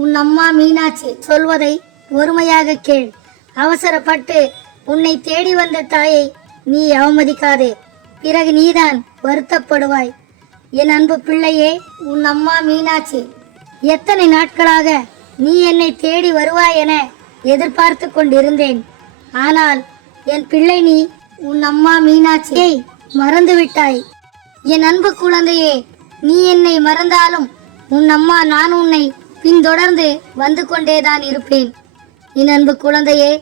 உன் அம்மா மீனாட்சி சொல்வதை ஒருமையாக கேள். அவசரப்பட்டு உன்னை தேடி வந்த தாயை நீ அவமதிக்காதே. பிறகு நீதான் வருத்தப்படுவாய். என் அன்பு பிள்ளையே உன் அம்மா மீனாட்சி எத்தனை நாட்களாக நீ என்னை தேடி வருவாய் என எதிர்பார்த்து கொண்டிருந்தேன். ஆனால் என் பிள்ளை நீ உன் அம்மா மீனாட்சியை மறந்து விட்டாய். என் அன்பு குழந்தையே நீ என்னை மறந்தாலும் உன் அம்மா நான் உன்னை பின்தொடர்ந்து வந்து கொண்டேதான் இருப்பேன். என் அன்பு குழந்தையே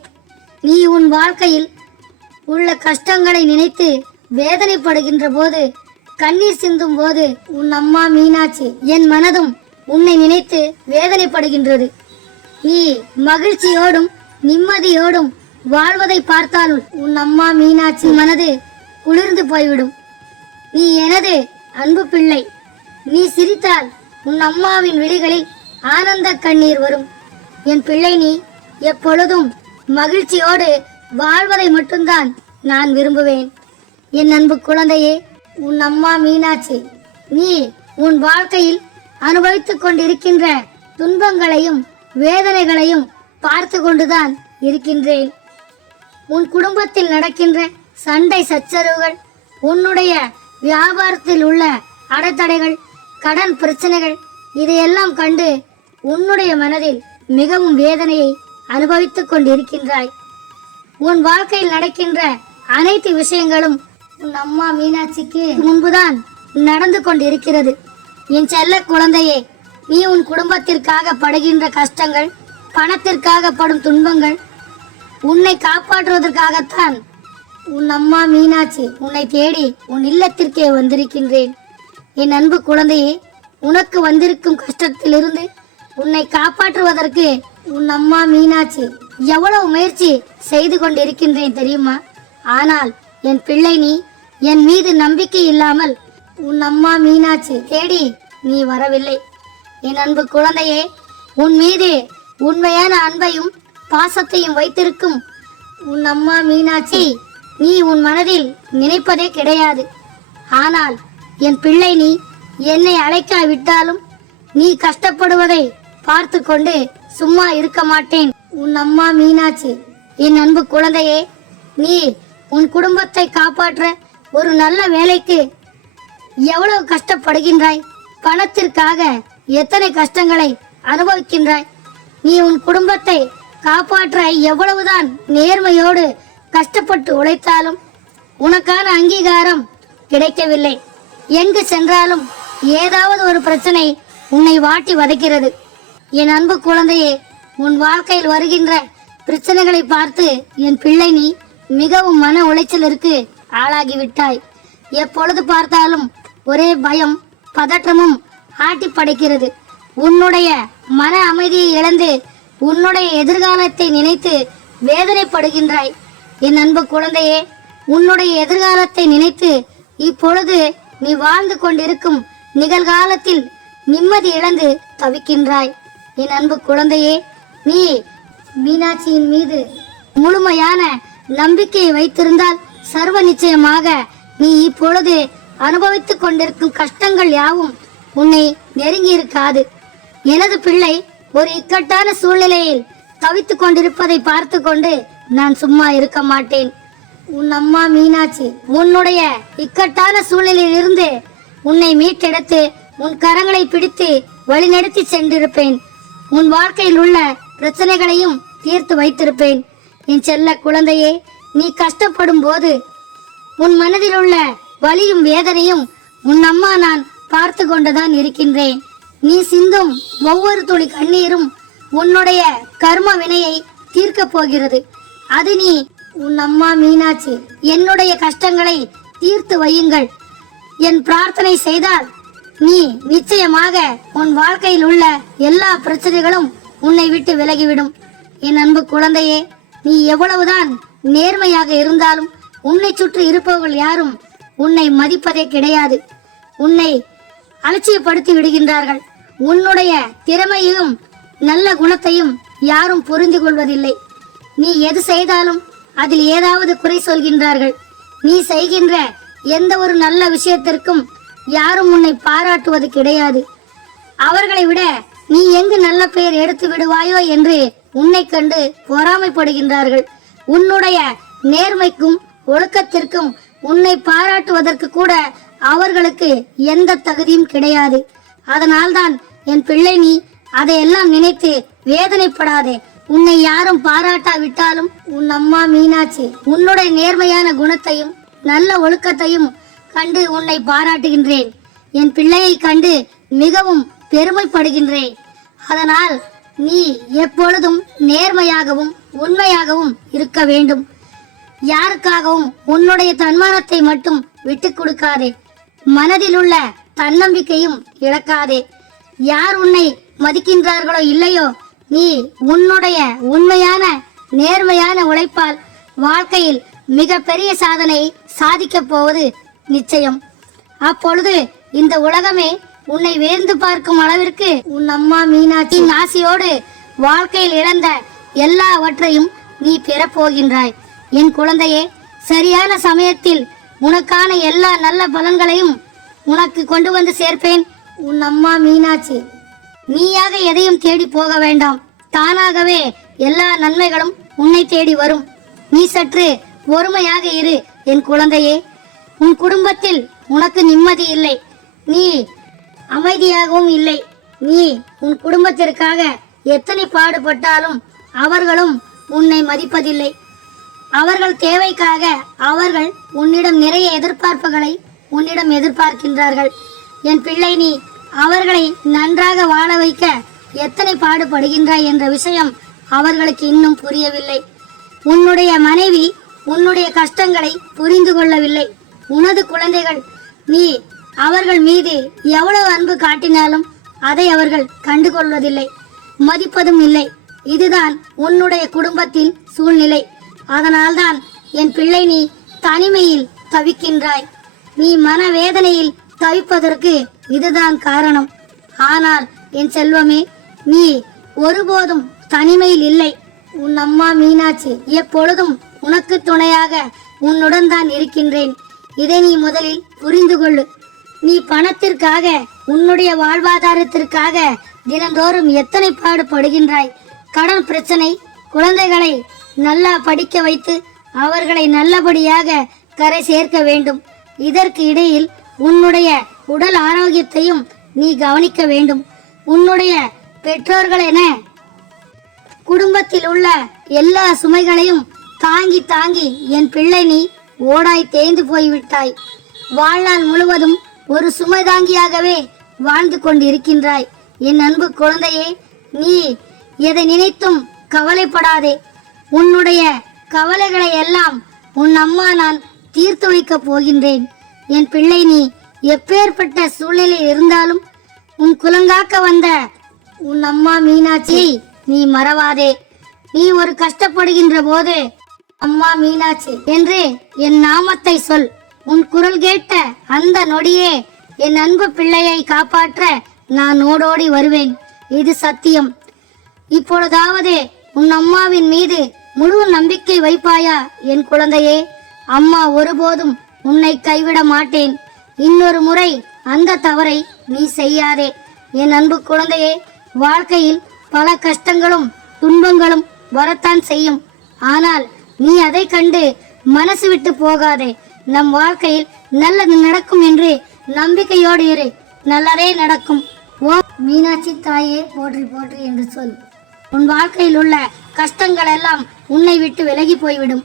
நீ உன் வாழ்க்கையில் உள்ள கஷ்டங்களை நினைத்து வேதனைப்படுகின்ற போது கண்ணீர் சிந்தும் போது உன் அம்மா மீனாட்சி என் மனதும் உன்னை நினைத்து வேதனைப்படுகின்றது. நீ மகிழ்ச்சியோடும் நிம்மதியோடும் வாழ்வதை பார்த்தால் உன் அம்மா மீனாட்சி மனது குளிர்ந்து போய்விடும். நீ எனது அன்பு பிள்ளை. நீ சிரித்தால் உன் அம்மாவின் விழிகளில் ஆனந்த கண்ணீர் வரும். என் பிள்ளை நீ எப்பொழுதும் மகிழ்ச்சியோடு வாழ்வதை மட்டும்தான் நான் விரும்புவேன். என் அன்பு குழந்தையே உன் அம்மா மீனாட்சி நீ உன் வாழ்க்கையில் அனுபவித்துக் கொண்டிருக்கின்ற துன்பங்களையும் வேதனைகளையும் பார்த்து கொண்டுதான் இருக்கின்றேன். உன் குடும்பத்தில் நடக்கின்ற சண்டை சச்சரவுகள் உன்னுடைய வியாபாரத்தில் உள்ள அடைத்தடைகள் கடன் பிரச்சனைகள் இதையெல்லாம் கண்டு உன்னுடைய மனதில் மிகவும் வேதனையை அனுபவித்துக் கொண்டிருக்கின்றாய். உன் வாழ்க்கையில் நடக்கின்ற அனைத்து விஷயங்களும் உன் அம்மா மீனாட்சிக்கு முன்புதான் நடந்து கொண்டிருக்கிறது. என் செல்ல குழந்தையே நீ உன் குடும்பத்திற்காக படுகின்ற கஷ்டங்கள் பணத்திற்காக படும் துன்பங்கள் உன்னை காப்பாற்றுவதற்காகத்தான் உன் அம்மா மீனாட்சி உன்னை தேடி உன் இல்லத்திற்கே வந்திருக்கின்றேன். என் அன்பு குழந்தையே உனக்கு வந்திருக்கும் கஷ்டத்திலிருந்து உன்னை காப்பாற்றுவதற்கு உன் அம்மா மீனாட்சி எவ்வளவு முயற்சி செய்து கொண்டிருக்கின்றேன் தெரியுமா? ஆனால் என் பிள்ளை நீ என் மீது நம்பிக்கை இல்லாமல் உன் அம்மா மீனாட்சி தேடி நீ வரவில்லை. என் அன்பு குழந்தையே உன் மீது உண்மையான அன்பையும் பாசத்தையும் வைத்திருக்கும் உன் அம்மா மீனாட்சி நீ உன் மனதில் நினைப்பதே கிடையாது. ஆனால் என் பிள்ளை நீ என்னை அழைக்காவிட்டாலும் நீ கஷ்டப்படுவதை பார்த்து கொண்டு சும்மா இருக்க மாட்டேன். உன் அம்மா மீனாட்சி என் அன்பு குழந்தையே நீ உன் குடும்பத்தை காப்பாற்ற ஒரு நல்ல வேலைக்கு எவ்வளவு கஷ்டப்படுகின்றாய்? பணத்திற்காக எத்தனை கஷ்டங்களை அனுபவிக்கின்றாய்? நீ உன் குடும்பத்தை காப்பாற்ற எவ்வளவுதான் நேர்மையோடு கஷ்டப்பட்டு உழைத்தாலும் உனக்கான அங்கீகாரம் கிடைக்கவில்லை. எங்கு சென்றாலும் ஏதாவது ஒரு பிரச்சனை உன்னை வாட்டி வதைக்கிறது. என் அன்பு குழந்தையே உன் வாழ்க்கையில் வருகின்ற பிரச்சனைகளை பார்த்து என் பிள்ளை நீ மிகவும் மன உளைச்சலிற்கு ஆளாகிவிட்டாய். எப்பொழுது பார்த்தாலும் ஒரே பயம் பதற்றமும் ஆட்டி படைக்கிறது. உன்னுடைய மன அமைதியை இழந்து உன்னுடைய எதிர்காலத்தை நினைத்து வேதனைப்படுகின்றாய். என் அன்பு குழந்தையே உன்னுடைய எதிர்காலத்தை நினைத்து இப்பொழுது நீ வாழ்ந்து கொண்டிருக்கும் நிகழ்காலத்தில் நிம்மதி இழந்து தவிக்கின்றாய். என் அன்பு குழந்தையே நீ மீனாட்சியின் மீது முழுமையான நம்பிக்கையை வைத்திருந்தால் சர்வ நிச்சயமாக நீ இப்பொழுது அனுபவித்துக் கொண்டிருக்கும் கஷ்டங்கள் யாவும் உன்னை நெருங்கி இருக்காது எனது பிள்ளை ஒரு இக்கட்டான சூழ்நிலையில் தவித்துக் கொண்டிருப்பதை பார்த்து கொண்டு நான் சும்மா இருக்க மாட்டேன். உன் அம்மா மீனாட்சி உன்னுடைய இக்கட்டான சூழ்நிலையில் இருந்து உன்னை மீட்டெடுத்து உன் கரங்களை பிடித்து வழிநடத்தி சென்றிருப்பேன். உன் வாழ்க்கையில் உள்ள பிரச்சனைகளையும் தீர்த்து வைத்திருப்பேன். என் செல்ல குழந்தையே நீ கஷ்டப்படும் போது உன் மனதில் உள்ள வலியும் வேதனையும் உன் அம்மா நான் பார்த்து கொண்டுதான் இருக்கின்றேன். நீ சிந்தும் ஒவ்வொரு துளி கண்ணீரும் உன்னுடைய கர்ம வினையை தீர்க்கப் போகிறது. அது நீ உன் அம்மா மீனாட்சி என்னுடைய கஷ்டங்களை தீர்த்து வையுங்கள். என் பிரார்த்தனை செய்தால் நீ நிச்சயமாக உன் வாழ்க்கையில் உள்ள எல்லா பிரச்சனைகளும் உன்னை விட்டு விலகிவிடும். என் அன்பு குழந்தையே நீ எவ்வளவுதான் நேர்மையாக இருந்தாலும் உன்னை சுற்றி இருப்பவர்கள் யாரும் உன்னை மதிப்பதே கிடையாது. உன்னை அலட்சியப்படுத்தி விடுகின்றார்கள். உன்னுடைய திறமையும் நல்ல குணத்தையும் யாரும் புரிந்து கொள்வதில்லை. நீ எது செய்தாலும் அதில் ஏதாவது குறை சொல்கின்றார்கள். நீ செய்கின்ற எந்த ஒரு நல்ல விஷயத்திற்கும் யாரும் உன்னை பாராட்டுவது கிடையாது. அவர்களை விட நீ எங்கு நல்ல பெயர் எடுத்து விடுவாயோ என்று உன்னை கண்டு பொறாமைப்படுகின்றார்கள். உன்னுடைய நேர்மைக்கும் ஒழுக்கத்திற்கும் உன்னை பாராட்டுவதற்கு கூட அவர்களுக்கு எந்த தகுதியும் கிடையாது. அதனால்தான் என் பிள்ளை நீ அதையெல்லாம் நினைத்து வேதனைப்படாதே. உன்னை யாரும் பாராட்டாவிட்டாலும் உன் அம்மா மீனாட்சி உன்னுடைய நேர்மையான குணத்தையும் நல்ல ஒழுக்கத்தையும் கண்டு உன்னை பாராட்டுகின்றேன். என் பிள்ளையை கண்டு மிகவும் பெருமைப்படுகின்றேன். அதனால் நீ எப்பொழுதும் நேர்மையாகவும் உண்மையாகவும் இருக்க வேண்டும். யாருக்காகவும் உன்னுடைய தன்மானத்தை மட்டும் விட்டுக் கொடுக்காதே. மனதில் உள்ள தன்னம்பிக்கையும் இழக்காதே. யார் உன்னை மதிக்கின்றார்களோ இல்லையோ நீ உன்னுடைய உண்மையான நேர்மையான உழைப்பால் வாழ்க்கையில் மிகப்பெரிய சாதனை சாதிக்கப் போவது நிச்சயம். அப்பொழுது இந்த உலகமே உன்னை வேர்ந்து பார்க்கும் அளவிற்கு உன் அம்மா மீனாட்சி ஆசையோடு வாழ்க்கையில் இழந்த எல்லாவற்றையும் நீ பெறப்போகின்றாய். என் குழந்தையே சரியான சமயத்தில் உனக்கான எல்லா நல்ல பலன்களையும் உனக்கு கொண்டு வந்து சேர்ப்பேன் உன் அம்மா மீனாட்சி. நீயாக எதையும் தேடி போக வேண்டாம். தானாகவே எல்லா நன்மைகளும் உன்னை தேடி வரும். நீ சற்று பொறுமையாக இரு என் குழந்தையே. உன் குடும்பத்தில் உனக்கு நிம்மதி இல்லை. நீ அமைதியாகவும் இல்லை. நீ உன் குடும்பத்திற்காக எத்தனை பாடுபட்டாலும் அவர்களும் உன்னை மதிப்பதில்லை. அவர்கள் தேவைக்காக அவர்கள் உன்னிடம் நிறைய எதிர்பார்ப்புகளை உன்னிடம் எதிர்பார்க்கின்றார்கள். என் பிள்ளை நீ அவர்களை நன்றாக வாழ வைக்க எத்தனை பாடுபடுகின்றாய் என்ற விஷயம் அவர்களுக்கு இன்னும் புரியவில்லை. உன்னுடைய மனைவி உன்னுடைய கஷ்டங்களை புரிந்து கொள்ளவில்லை. உனது குழந்தைகள் நீ அவர்கள் மீது எவ்வளவு அன்பு காட்டினாலும் அதை அவர்கள் கண்டுகொள்வதில்லை. மதிப்பதும் இல்லை. இதுதான் உன்னுடைய குடும்பத்தின் சூழ்நிலை. அதனால்தான் என் பிள்ளை நீ தனிமையில் தவிக்கின்றாய். நீ மனவேதனையில் தவிப்பதற்கு இதுதான் காரணம். ஆனால் என் செல்வமே நீ ஒருபோதும் தனிமையில் இல்லை. உன் அம்மா மீனாட்சி எப்பொழுதும் உனக்கு துணையாக உன்னுடன் தான் இருக்கின்றேன். இதை நீ முதலில் புரிந்து கொள்ளு. நீ பணத்திற்காக உன்னுடைய வாழ்வாதாரத்திற்காக தினந்தோறும் எத்தனை பாடுபடுகின்றாய்? கடன் பிரச்சனை குழந்தைகளை நல்லா படிக்க வைத்து அவர்களை நல்லபடியாக கரை சேர்க்க வேண்டும். இதற்கு இடையில் உன்னுடைய உடல் ஆரோக்கியத்தையும் நீ கவனிக்க வேண்டும். உன்னுடைய பெற்றோர்கள் என குடும்பத்தில் உள்ள எல்லா சுமைகளையும் தாங்கி தாங்கி என் பிள்ளை நீ ஓடாய் தேய்ந்து போய்விட்டாய். வாழ்நாள் முழுவதும் ஒரு சுமை தாங்கியாகவே வாழ்ந்து கொண்டிருக்கின்றாய். என் அன்பு குழந்தையே நீ எதை நினைத்தும் கவலைப்படாதே. உன்னுடைய கவலைகளை எல்லாம் உன் அம்மா நான் தீர்த்து வைக்கப் போகின்றேன். என் பிள்ளை நீ எப்பேற்பட்ட சூழ்நிலை இருந்தாலும் உன் குலங்காக்க வந்த உன் அம்மா மீனாட்சி நீ மறவாதே. நீ ஒரு கஷ்டப்படுகின்ற போது அம்மா மீனாட்சி என்று என் நாமத்தை சொல். உன் குரல் கேட்ட அந்த நொடியே என் அன்பு பிள்ளையை காப்பாற்ற நான் ஓடோடி வருவேன். இது சத்தியம். இப்பொழுதாவது உன் அம்மாவின் மீது முழு நம்பிக்கை வைப்பாயா என் குழந்தையே? அம்மா ஒருபோதும் உன்னை கைவிட மாட்டேன். இன்னொரு முறை அந்த தவறை நீ செய்யாதே. என் அன்பு குழந்தையே வாழ்க்கையில் பல கஷ்டங்களும் துன்பங்களும் வரத்தான் செய்யும். ஆனால் நீ அதை கண்டு மனசு விட்டு போகாதே. நம் வாழ்க்கையில் நல்லது நடக்கும் என்று நம்பிக்கையோடு இரு. நல்லதே நடக்கும். ஓ மீனாட்சி தாயே போற்றி போற்றி என்று சொல். உன் வாழ்க்கையில் உள்ள கஷ்டங்கள் எல்லாம் உன்னை விட்டு விலகி போய்விடும்.